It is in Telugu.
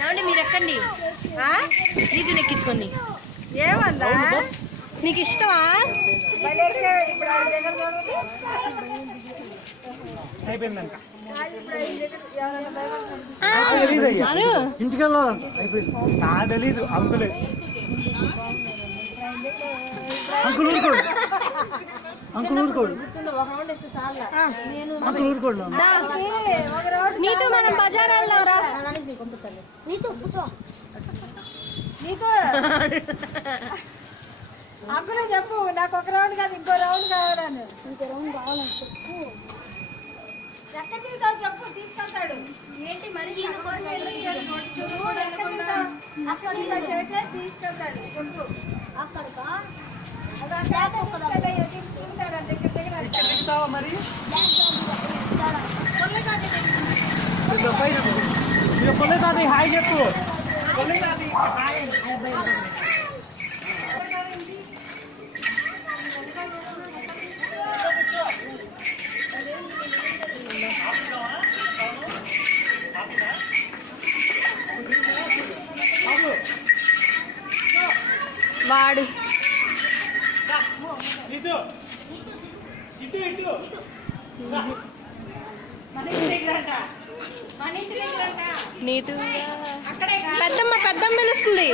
ఏమండి మీరు ఎక్కండి, నీటిని ఎక్కించుకోండి. ఏమందా నీకు ఇష్టమా? అయిపోయిందంట, ఇంటికి వెళ్ళాలంట. అయిపోయింది. నా తెలీదు. అంకులే అంకుల్ ఊరుకోడు, అంకుల్ ఊరుకోడు, అంకుల్ ఊరుకోడు. నీతో మనం బజార్ వెళ్దాంరా. అంకులే చెప్పు, నాకు ఒక రౌండ్ కాదు ఇంకో రౌండ్ కావాలని. ఇంకో రౌండ్ కావాలని చెప్పు. ఎక్కడ తీస్తావు చెప్పు, తీసుకెళ్తాడు. ఏంటి మరి తీసుకెళ్తాడు చెప్పు. అక్కడికా దిగుతావా మరి? కొల్లే తాత హాయ్ చెప్పు. కొల్లే తాత హాయ్. వాడు ఇటు ఇటు ఇటు నీటు పెద్దమ్మ పెద్దమ్మ పిలుస్తుంది.